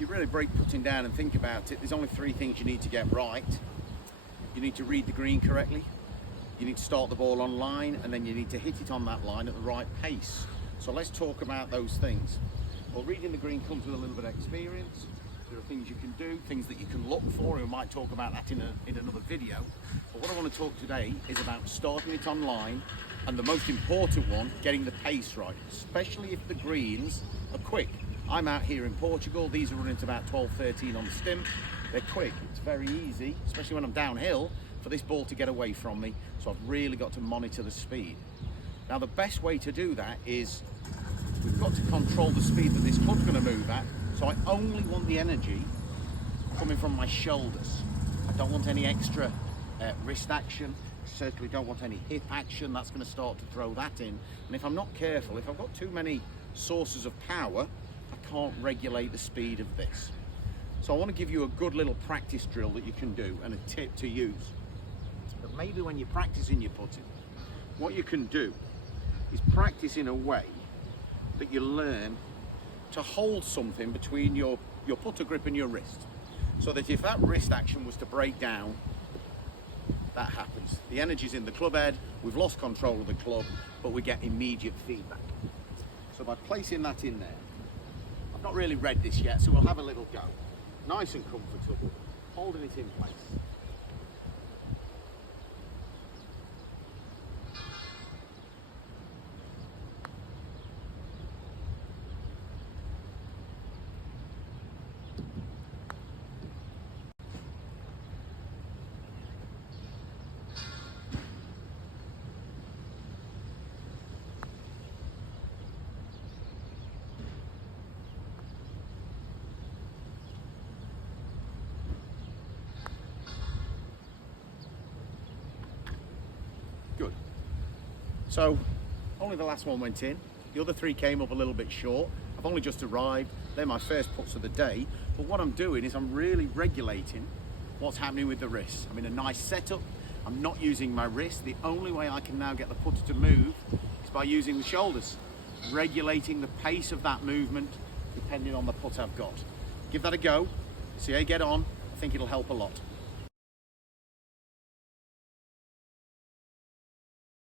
if you really break putting down and think about it, there's only three things you need to get right. You need to read the green correctly, you need to start the ball on line, and then you need to hit it on that line at the right pace. So let's talk about those things. Well, reading the green comes with a little bit of experience. There are things you can do, things that you can look for, and we might talk about that in another video. But what I want to talk today is about starting it on line, and the most important one, getting the pace right, especially if the greens are quick. I'm out here in Portugal, these are running to about 12, 13 on the stimp. They're quick, it's very easy, especially when I'm downhill, for this ball to get away from me. So I've really got to monitor the speed. Now the best way to do that is, we've got to control the speed that this club's going to move at. So I only want the energy coming from my shoulders. I don't want any extra wrist action. Certainly don't want any hip action. That's going to start to throw that in. And if I'm not careful, if I've got too many sources of power, I can't regulate the speed of this. So I want to give you a good little practice drill that you can do and a tip to use. But maybe when you're practicing your putting, what you can do is practice in a way that you learn to hold something between your putter grip and your wrist, so that if that wrist action was to break down, that happens. The energy's in the club head, we've lost control of the club, but we get immediate feedback. So by placing that in there, I've not really read this yet, so we'll have a little go. Nice and comfortable, holding it in place. Good. So only the last one went in. The other three came up a little bit short. I've only just arrived. They're my first puts of the day. But what I'm doing is I'm really regulating what's happening with the wrist. I'm in a nice setup. I'm not using my wrist. The only way I can now get the putter to move is by using the shoulders, regulating the pace of that movement depending on the putt I've got. Give that a go. See how you get on. I think it'll help a lot.